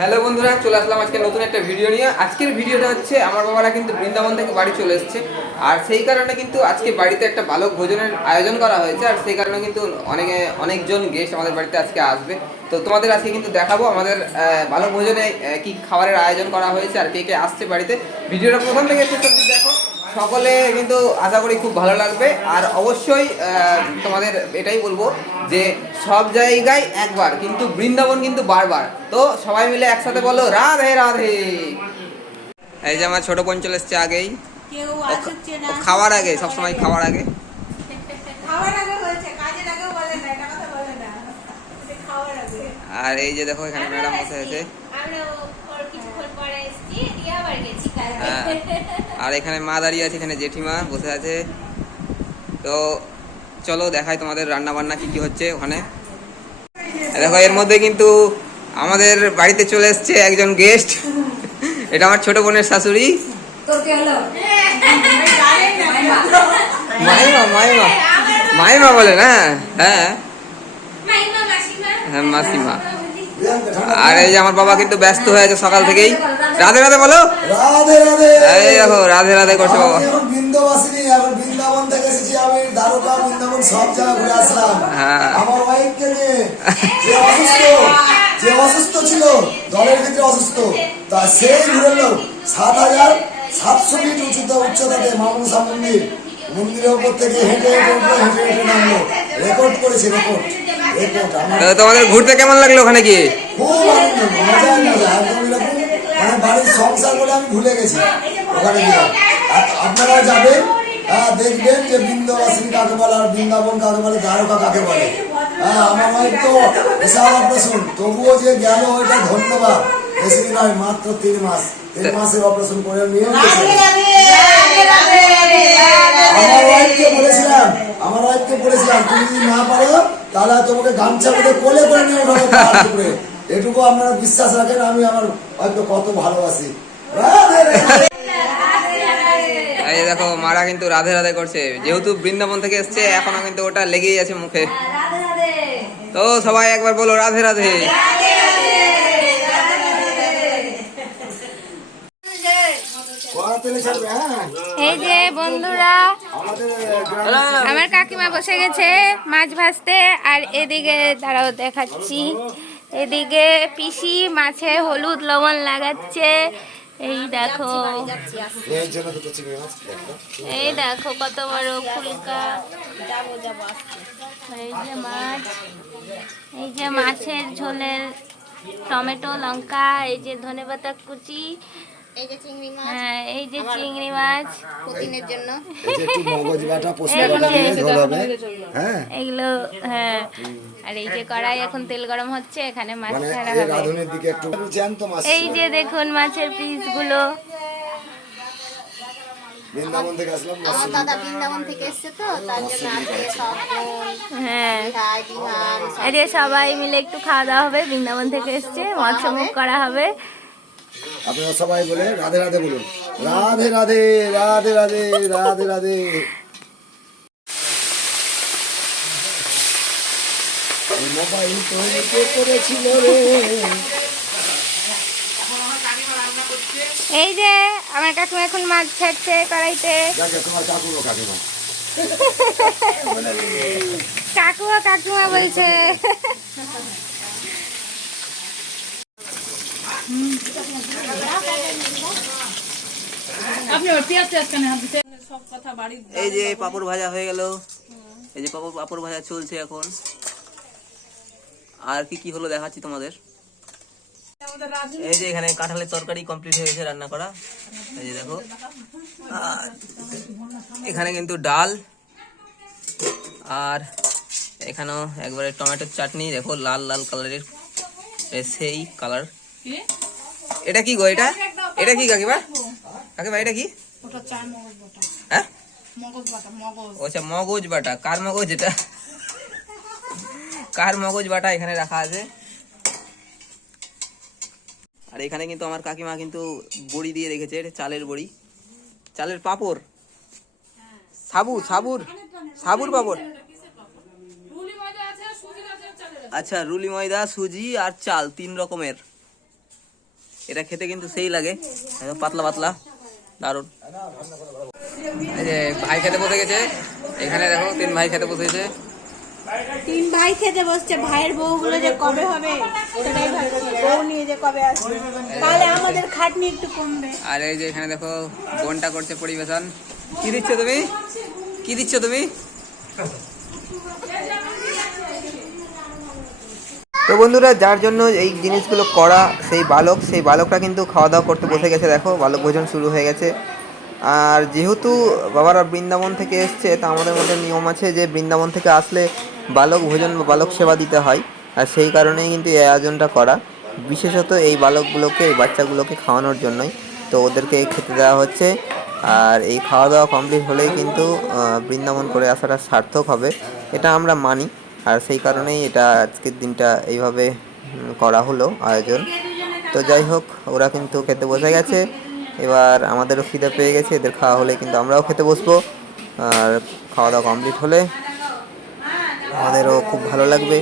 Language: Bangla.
হ্যালো বন্ধুরা, চলে আসলাম আজকে নতুন একটা ভিডিও নিয়ে। আজকের ভিডিওটা হচ্ছে আমার বাবারা কিন্তু বৃন্দাবন থেকে বাড়ি চলে এসেছে, আর সেই কারণে কিন্তু আজকে বাড়িতে একটা বালক ভোজনের আয়োজন করা হয়েছে। আর সেই কারণে কিন্তু অনেকজন গেস্ট আমাদের বাড়িতে আজকে আসবে। তো তোমাদের আজকে কিন্তু দেখাবো আমাদের বালক ভোজনে কি খাবারের আয়োজন করা হয়েছে আর কে কে আসছে বাড়িতে। ভিডিওটা প্রথম থেকে শেষ অবধি দেখো, সকলে কিন্তু আশা করি খুব ভালো লাগবে। আর অবশ্যই তোমাদের এটাই বলবো যে সব জায়গায় একবার, কিন্তু বৃন্দাবন কিন্তু বারবার। তো সবাই মিলে একসাথে বলো রাধে রাধে। এই যে আমার ছোট বোন চলে এসছে আগেই, খাওয়ার আগে, সবসময় খাওয়ার আগে। আর এই যে দেখো এখানে ম্যাডাম বসে আছে, আর এখানে মা দাঁড়িয়ে আছে, এখানে জেঠিমা বসে আছে। তো চলো দেখাই তোমাদের রান্না বান্না কি কি হচ্ছে ওখানে। দেখো এর মধ্যে কিন্তু আমাদের বাড়িতে চলে এসছে একজন গেস্ট। এটা আমার ছোট বোনের শাশুড়ি, মাইমা মাইমা মাইমা বলে না, হ্যাঁ হ্যাঁ মাসিমা। আর এই যে আমার বাবা কিন্তু ব্যস্ত হয়ে আছে সকাল থেকেই। রাধে রাধে বলো, রাধে রাধে। এই দেখো রাধে রাধে করছে বাবা। বৃন্দাবাসিনী, এখন বৃন্দাবন থেকে এসেছি আমি, দ্বারকা বৃন্দাবন সব জায়গা ঘুরে আসলাম। আমার ওয়াইফকে নিয়ে, যে অসুস্থ ছিল দলের ভিতরে অসুস্থ, তা সেই ঘুরে এলো ৭,৭০০ ফিট উচ্চতাতে মামনসা মন্দিরের উপর থেকে হেঁটে হেঁটে উঠলো, হেঁটে হেঁটে নামলো। রেকর্ড করেছে, রেকর্ড। তোমাদের ঘুরতে কেমন লাগলো ওখানে গিয়ে? খুব আনন্দ, মজা মজা, একদম এরকম মানে বাড়ির সংসার বলে আমি ভুলে গেছি ওখানে গিয়ে। আপনারা যাবেন, দেখবেন যে বৃন্দাবাসিনী কাকে বলে আর বৃন্দাবন কাকে বলে, দ্বারকা কাকে বলে। আমার ওয়াইফ তো বিশাল অপারেশন, তবুও যে গেল ওইটা ধন্যবাদ। বেশি নয়, মাত্র 3 মাস, 3 মাসের অপারেশন করে নিয়ে আমার ওয়াইফকে বলেছিলাম তুমি যদি না পারো তাহলে তোমাকে গামছা বেঁধে কোলে করে নিয়ে ওঠাবো পাহাড় উপরে। এটুকু আপনারা বিশ্বাস রাখেন, আমি আমার ওয়াইফকে কত ভালোবাসি। এই দেখো মারা কিন্তু রাধে রাধে করছে, যেহেতু বৃন্দাবন থেকে এসছে এখনো কিন্তু ওটা লেগেই আছে মুখে। তো সবাই একবার বলো রাধে রাধে। এই যে বন্ধুরা, আমার কাকিমা বসে গেছে মাছ ভাজতে, আর এদিকে দাঁড়াও দেখাচ্ছি, এদিকে পিসি মাছে হলুদ লবণ লাগাচ্ছে। এই দেখো, এই দেখো কত বড় ফুলকা। এই যে মাছ, এই যে মাছের ঝোলের টমেটো লঙ্কা, এই যে ধনেপাতা কুচি, এই যে চিংড়ি মাছ, হ্যাঁ এই যে চিংড়ি মাছ প্রোটিনের জন্য, এগুলো হ্যাঁ। আর এই যে কড়াই এখন তেল গরম হচ্ছে, এখানে মাছ ছাড়া হবে। এই যে দেখুন মাছের পিস গুলো। বৃন্দাবন থেকে আসলাম, আমার দাদা বৃন্দাবন থেকে এসেছে তো, তার জন্য আজকে সব হ্যাঁ এই যে সবাই মিলে একটু খাওয়া দাওয়া হবে, বৃন্দাবন থেকে এসছে, মৎস্যমুখ করা হবে। আপনারা সবাই বলে রাধে রাধে বলুন, রাধে রাধে রাধে রাধে রাধে রাধে। মোবাইল তো করেছিল রে। এই যে আমার কাকিমা এখন মাছ ছাড়ছে কড়াইতে। তোমার কাকুরও কাকিমা, কাকুয়া কাকিমা বলছে। এই যে পাপড় ভাজা হয়ে গেল, এই যে পাপড় ভাজা চলছে এখন। আর কি কি হলো দেখাচ্ছি তোমাদের। এই যে এখানে কাঁঠালের তরকারি কমপ্লিট হয়ে গেছে রান্না করা, এই যে দেখো। এখানে কিন্তু ডাল, আর এখানেও একবারে টমেটোর চাটনি, দেখো লাল লাল কালারের, সেই কালার। এটা কি গো, এটা এটা কি কাকিমা? কাকিমা এটা কি? হ্যাঁ আচ্ছা, মগজ বাটা। কার মগজ এটা? কার মগজ বাটা এখানে রাখা আছে। আর এখানে কিন্তু আমার কাকিমা কিন্তু বড়ি দিয়ে রেখেছে, এটা চালের বড়ি, চালের পাপড়, সাবুর পাপড়। আচ্ছা, রুলি ময়দা, সুজি আর চাল 3 রকমের। এটা খেতে কিন্তু সেই লাগে, একদম পাতলা পাতলা, দারুণ। এই যে ভাই খেতে বসে গেছে, এখানে দেখো 3 ভাই খেতে বসেছে। 3 ভাই খেতে বসছে, ভাইয়ের বউগুলো যে কবে হবে সেটাই ভাবছি, বউ নিয়ে যে কবে আসবে, তাহলে আমাদের খাটনি একটু কমবে। আর এই যে এখানে দেখো বোনটা করছে পরিবেশন। কি দিচ্ছ তুমি, কি দিচ্ছ তুমি? তো বন্ধুরা, যার জন্য এই জিনিসগুলো করা, সেই বালকটা কিন্তু খাওয়া দাওয়া করতে বসে গেছে। দেখো বালক ভোজন শুরু হয়ে গেছে। আর যেহেতু বাবারা বৃন্দাবন থেকে এসছে, তা আমাদের মধ্যে নিয়ম আছে যে বৃন্দাবন থেকে আসলে বালক ভোজন বা বালক সেবা দিতে হয়। আর সেই কারণেই কিন্তু এই আয়োজনটা করা, বিশেষত এই বালকগুলোকে, এই বাচ্চাগুলোকে খাওয়ানোর জন্যই। তো ওদেরকে খেতে দেওয়া হচ্ছে। আর এই খাওয়া দাওয়া কমপ্লিট হলেই কিন্তু বৃন্দাবন করে আসাটা সার্থক হবে, এটা আমরা মানি। আর সেই কারণেই এটা আজকের দিনটা এইভাবে করা হলো আয়োজন। তো যাই হোক, ওরা কিন্তু খেতে বসে গেছে। এবার আমাদেরও খিদে পেয়ে গেছে, এদের খাওয়া হলে কিন্তু আমরাও খেতে বসবো। আর খাওয়া দাওয়া কমপ্লিট হলে আমাদেরও খুব ভালো লাগবে।